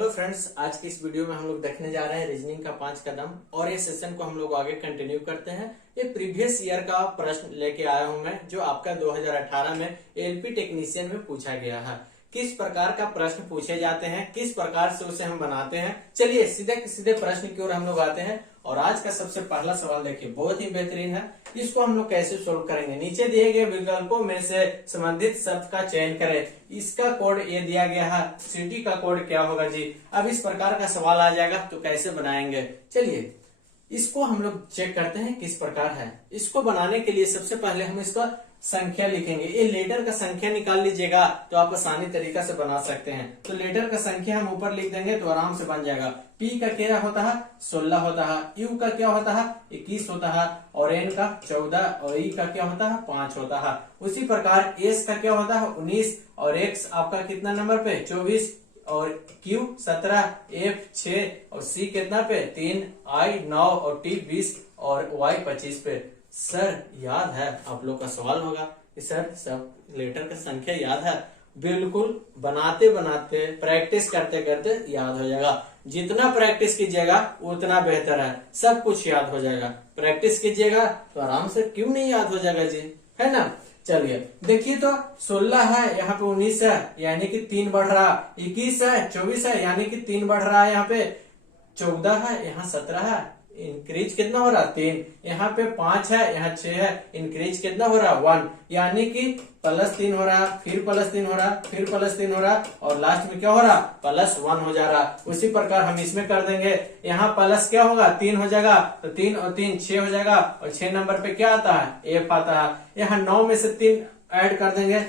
Hello friends, आज की इस वीडियो में हम लोग देखने जा रहे हैं रीजनिंग का 5 कदम और ये सेशन को हम लोग आगे कंटिन्यू करते हैं। ये प्रीवियस ईयर का प्रश्न लेके आया हूं मैं, जो आपका 2018 में एलपी टेक्नीशियन में पूछा गया है। किस प्रकार का प्रश्न पूछे जाते हैं, किस प्रकार से उसे हम बनाते हैं। चलिए सीधे सीधे प्रश्न की ओर हम लोग आते हैं। और आज का सबसे पहला सवाल देखिए, बहुत ही बेहतरीन है। इसको हम लोग कैसे सोल्व करेंगे, नीचे दिए गए विकल्पों में से संबंधित शब्द का चयन करें। इसका कोड ये दिया गया है, सिटी का कोड क्या होगा जी। अब इस प्रकार का सवाल आ जाएगा तो कैसे बनाएंगे, चलिए इसको हम लोग चेक करते हैं किस प्रकार है। इसको बनाने के लिए सबसे पहले हम इसका संख्या लिखेंगे। ये लेटर का संख्या निकाल लीजिएगा तो आप आसानी तरीका से बना सकते हैं। तो लेटर का संख्या हम ऊपर लिख देंगे तो आराम से बन जाएगा। पी का क्या होता है, 16 होता है। यू का क्या होता है, 21 होता है। और एन का 14 और ई का क्या होता है, 5 होता है। उसी प्रकार एस का क्या होता है, 19 और एक्स आपका कितना नंबर पे, 24 और क्यू 17, एफ 6 और सी कितना पे, 3, आई 9 और टी 20 और वाई 25 पे। सर याद है, आप लोग का सवाल होगा कि सर सब लेटर का संख्या याद है। बिल्कुल, बनाते बनाते प्रैक्टिस करते करते याद हो जाएगा। जितना प्रैक्टिस कीजिएगा उतना बेहतर है, सब कुछ याद हो जाएगा। प्रैक्टिस कीजिएगा तो आराम से क्यों नहीं याद हो जाएगा जी, है ना। चलिए देखिए, तो 16 है, यहाँ पे 19 है यानी कि 3 बढ़ रहा। 21 है, 24 है यानी कि 3 बढ़ रहा है। यहाँ पे 14 है, यहाँ 17 है, इंक्रीज कितना हो रहा, 3। यहाँ पे 5 है, यहाँ 6 है, इंक्रीज कितना हो रहा, 1। यानी कि +3 हो रहा, फिर +3 हो रहा, फिर +3 हो रहा और लास्ट में क्या हो रहा, +1 हो जा रहा। उसी प्रकार हम इसमें कर देंगे। यहाँ प्लस क्या होगा, 3 हो जाएगा, तो 3 और 3 6 हो जाएगा। और 6 नंबर पे क्या आता है, एफ आता है। यहाँ 9 में से 3 ऐड कर देंगे,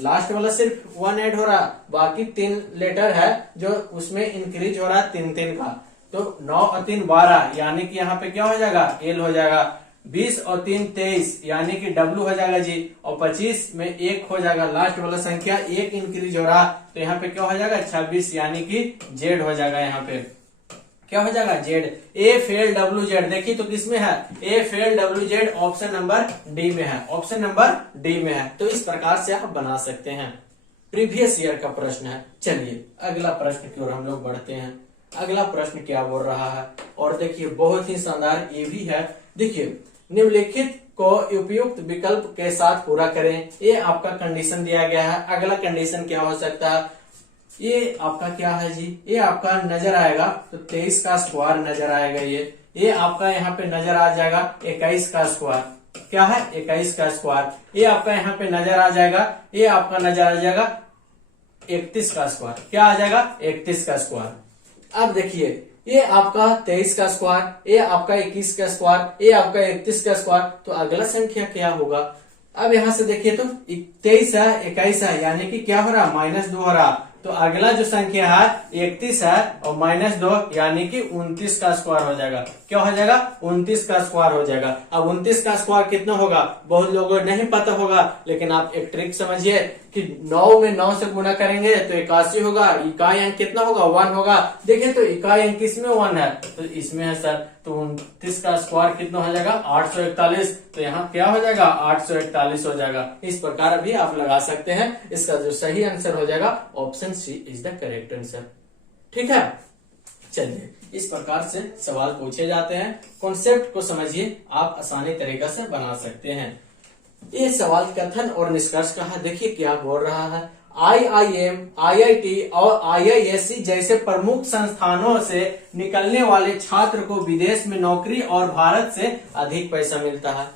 लास्ट वाला सिर्फ 1 ऐड हो रहा, बाकी 3 लेटर है जो उसमें इंक्रीज हो रहा है 3 का। तो 9 और 3 12 यानी कि यहाँ पे क्या हो जाएगा, एल हो जाएगा। 20 और 3 23 यानी कि डब्ल्यू हो जाएगा जी। और 25 में 1 हो जाएगा, लास्ट वाला संख्या 1 इंक्रीज हो रहा, तो यहाँ पे क्या हो जाएगा, 26 यानी कि जेड हो जाएगा। यहाँ पे क्या हो जाएगा, Z. A fail W Z, देखिए तो किसमें है, A fail W Z option number D में है, ऑप्शन नंबर डी में है। तो इस प्रकार से आप बना सकते हैं। प्रीवियस ईयर का प्रश्न है। चलिए अगला प्रश्न की ओर हम लोग बढ़ते हैं। अगला प्रश्न क्या बोल रहा है, और देखिए बहुत ही शानदार ये भी है। देखिए, निम्नलिखित को उपयुक्त विकल्प के साथ पूरा करें। ये आपका कंडीशन दिया गया है। अगला कंडीशन क्या हो सकता है, ये आपका क्या है जी, ये आपका नजर आएगा तो 23 का स्क्वायर नजर आएगा। ये आपका यहाँ पे नजर आ जाएगा 21 का स्क्वायर, क्या है 21 का स्क्वायर। ये आपका यहाँ पे नजर आ जाएगा, ये आपका नजर आ जाएगा 31 का स्क्वायर, क्या आ जाएगा 31 का स्क्वायर। अब देखिए, ये आपका 23 का स्क्वायर, ये आपका 21 का स्क्वायर, ये आपका 31 का स्क्वायर, तो अगला संख्या क्या होगा। अब यहाँ से देखिए तो 23 है, 21 है यानी कि क्या हो रहा, -2 हो रहा। तो अगला जो संख्या है 31 है और -2 यानी कि 29 का स्क्वायर हो जाएगा। क्या हो जाएगा, 29 का स्क्वायर हो जाएगा। अब 29 का स्क्वायर कितना होगा, बहुत लोगों को नहीं पता होगा, लेकिन आप एक ट्रिक समझिए कि 9 में 9 से गुणा करेंगे तो 81 होगा। इकाई अंक कितना होगा, 1 होगा। देखिए तो इकाई अंक किसमें 1 है, तो इसमें है सर। तो 29 का स्क्वायर कितना हो जाएगा, 841। तो यहाँ क्या हो जाएगा, 841 हो जाएगा। इस प्रकार भी आप लगा सकते हैं। इसका जो सही आंसर हो जाएगा option C is the correct answer. ठीक है, चलिए इस प्रकार से सवाल पूछे जाते हैं। कॉन्सेप्ट को समझिए, आप आसानी तरीका से बना सकते हैं। ये सवाल कथन और निष्कर्ष का है। देखिए क्या बोल रहा है, IIM, IIT और IISc जैसे प्रमुख संस्थानों से निकलने वाले छात्र को विदेश में नौकरी और भारत से अधिक पैसा मिलता है।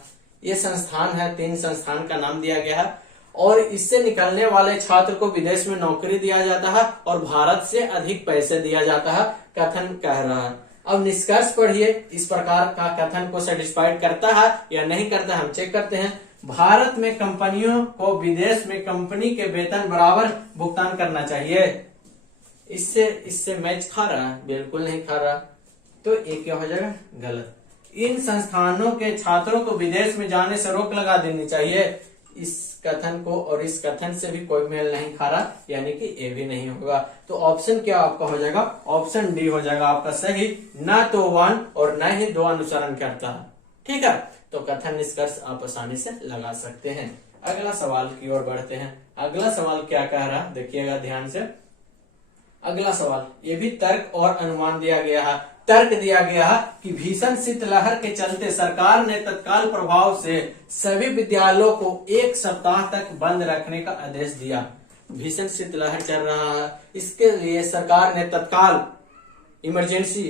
ये संस्थान है, 3 संस्थान का नाम दिया गया है। और इससे निकलने वाले छात्र को विदेश में नौकरी दिया जाता है और भारत से अधिक पैसे दिया जाता है, कथन कह रहा है। अब निष्कर्ष पढ़िए, इस प्रकार का कथन को सेटिस्फाइड करता है या नहीं करता है, हम चेक करते हैं। भारत में कंपनियों को विदेश में कंपनी के वेतन बराबर भुगतान करना चाहिए। इससे मैच खा रहा है, बिल्कुल नहीं खा रहा। तो ये क्या हो जाएगा, गलत। इन संस्थानों के छात्रों को विदेश में जाने से रोक लगा देनी चाहिए। इस कथन को और इस कथन से भी कोई मेल नहीं खा रहा, यानी कि ए भी नहीं होगा। तो ऑप्शन क्या आपका हो जाएगा, ऑप्शन डी हो जाएगा आपका सही। न तो 1 और न ही 2 अनुसरण करता है। ठीक है, तो कथन निष्कर्ष आप आसानी से लगा सकते हैं। अगला सवाल की ओर बढ़ते हैं। अगला सवाल क्या कह रहा है, देखिएगा ध्यान से। अगला सवाल, ये भी तर्क और अनुमान दिया गया है। तर्क दिया गया है कि भीषण शीतलहर के चलते सरकार ने तत्काल प्रभाव से सभी विद्यालयों को 1 सप्ताह तक बंद रखने का आदेश दिया। भीषण शीतलहर चल रहा है, इसके लिए सरकार ने तत्काल इमरजेंसी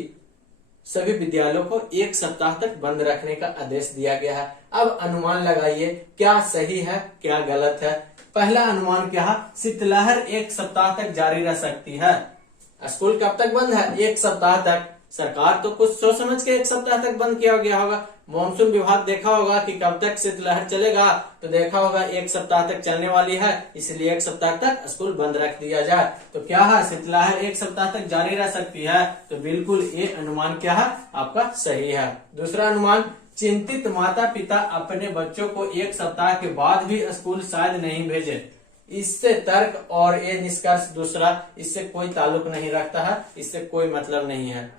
सभी विद्यालयों को 1 सप्ताह तक बंद रखने का आदेश दिया गया है। अब अनुमान लगाइए, क्या सही है क्या गलत है। पहला अनुमान क्या है, शीतलहर 1 सप्ताह तक जारी रह सकती है। स्कूल कब तक बंद है, 1 सप्ताह तक। सरकार तो कुछ सोच समझ के 1 सप्ताह तक बंद किया गया होगा। मॉनसून विभाग देखा होगा कि कब तक शीतलहर चलेगा, तो देखा होगा 1 सप्ताह तक चलने वाली है, इसलिए 1 सप्ताह तक स्कूल बंद रख दिया जाए। तो क्या है, शीतलहर 1 सप्ताह तक जारी रह सकती है, तो बिल्कुल ये अनुमान क्या है, आपका सही है। दूसरा अनुमान, चिंतित माता पिता अपने बच्चों को 1 सप्ताह के बाद भी स्कूल शायद नहीं भेजे। इससे तर्क और ये निष्कर्ष दूसरा, इससे कोई ताल्लुक नहीं रखता है, इससे कोई मतलब नहीं है।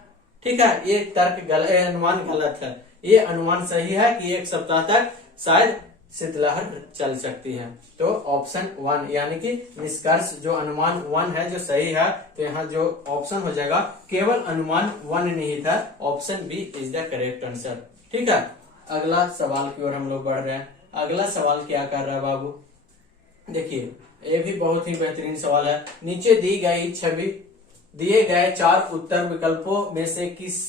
ठीक है, ये तर्क अनुमान गलत है। ये अनुमान सही है कि 1 सप्ताह तक शायद शीतलहर चल सकती है। तो ऑप्शन 1 यानी कि निष्कर्ष जो अनुमान 1 है जो सही है, तो यहाँ जो ऑप्शन हो जाएगा केवल अनुमान 1 नहीं था, option B is the correct answer. ठीक है, अगला सवाल की ओर हम लोग बढ़ रहे हैं। अगला सवाल क्या कर रहा है बाबू, देखिए ये भी बहुत ही बेहतरीन सवाल है। नीचे दी गई छवि दिए गए 4 उत्तर विकल्पों में से किस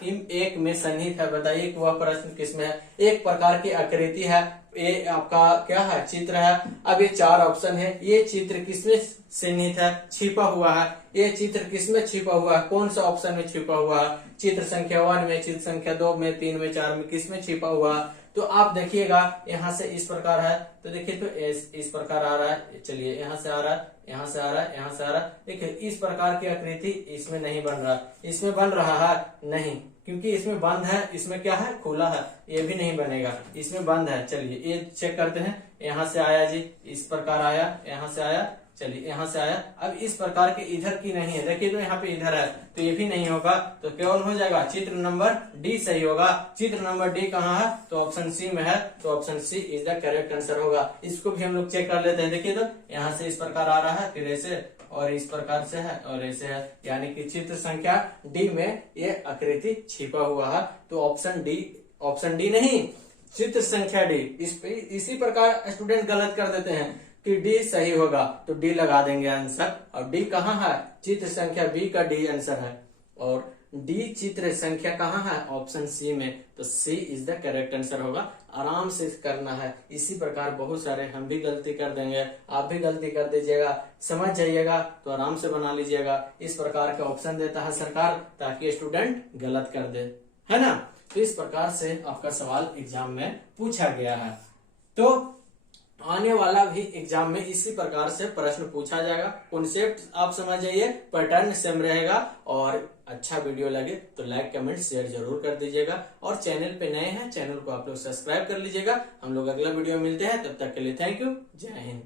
एक में सन्निहित है, बताइए कि वह प्रश्न किसमें है। एक प्रकार की आकृति है, ये आपका क्या है, चित्र है। अब ये 4 ऑप्शन है, ये चित्र किसमें सन्निहित है, छिपा हुआ है। ये चित्र किसमें छिपा हुआ है, कौन सा ऑप्शन में छिपा हुआ है, चित्र संख्या 1 में, चित्र संख्या 2 में, 3 में, 4 में, किसमें छिपा हुआ है। तो आप देखिएगा यहाँ से इस प्रकार है, तो देखिए तो इस प्रकार आ रहा है। चलिए यहाँ से आ रहा है, यहाँ से आ रहा है, यहाँ से आ रहा है। देखिए इस प्रकार की आकृति इसमें नहीं बन रहा, इसमें बन रहा है नहीं, क्योंकि इसमें बंद है, इसमें क्या है, खुला है, ये भी नहीं बनेगा, इसमें बंद है। चलिए ये चेक करते हैं, यहाँ से आया जी, इस प्रकार आया, यहाँ से आया, चलिए यहाँ से आया। अब इस प्रकार के इधर की नहीं है, देखिए तो यहाँ पे इधर है, तो ये भी नहीं होगा, तो केवल हो जाएगा चित्र नंबर डी सही होगा। चित्र नंबर डी कहाँ है, तो ऑप्शन सी में है, तो option C is the correct answer होगा। इसको भी हम लोग चेक कर लेते हैं। देखिए तो यहाँ से इस प्रकार आ रहा है, फिर ऐसे और इस प्रकार से है और ऐसे है, यानी कि चित्र संख्या डी में ये आकृति छिपा हुआ है। तो ऑप्शन डी नहीं, चित्र संख्या डी। इसी प्रकार स्टूडेंट गलत कर देते हैं कि डी सही होगा, तो डी लगा देंगे आंसर। और डी कहाँ है, चित्र संख्या बी का डी आंसर है, और डी चित्र संख्या कहाँ है, ऑप्शन सी में, तो सी इज द करेक्ट आंसर होगा। आराम से करना है, इसी प्रकार बहुत सारे हम भी गलती कर देंगे, आप भी गलती कर दीजिएगा, समझ जाइएगा तो आराम से बना लीजिएगा। इस प्रकार का ऑप्शन देता है सरकार ताकि स्टूडेंट गलत कर दे, है ना। तो इस प्रकार से आपका सवाल एग्जाम में पूछा गया है। तो आने वाला भी एग्जाम में इसी प्रकार से प्रश्न पूछा जाएगा। कॉन्सेप्ट आप समझ जाइए, पैटर्न सेम रहेगा। और अच्छा वीडियो लगे तो लाइक कमेंट शेयर जरूर कर दीजिएगा, और चैनल पे नए हैं चैनल को आप लोग सब्सक्राइब कर लीजिएगा। हम लोग अगला वीडियो मिलते हैं, तब तक के लिए थैंक यू, जय हिंद।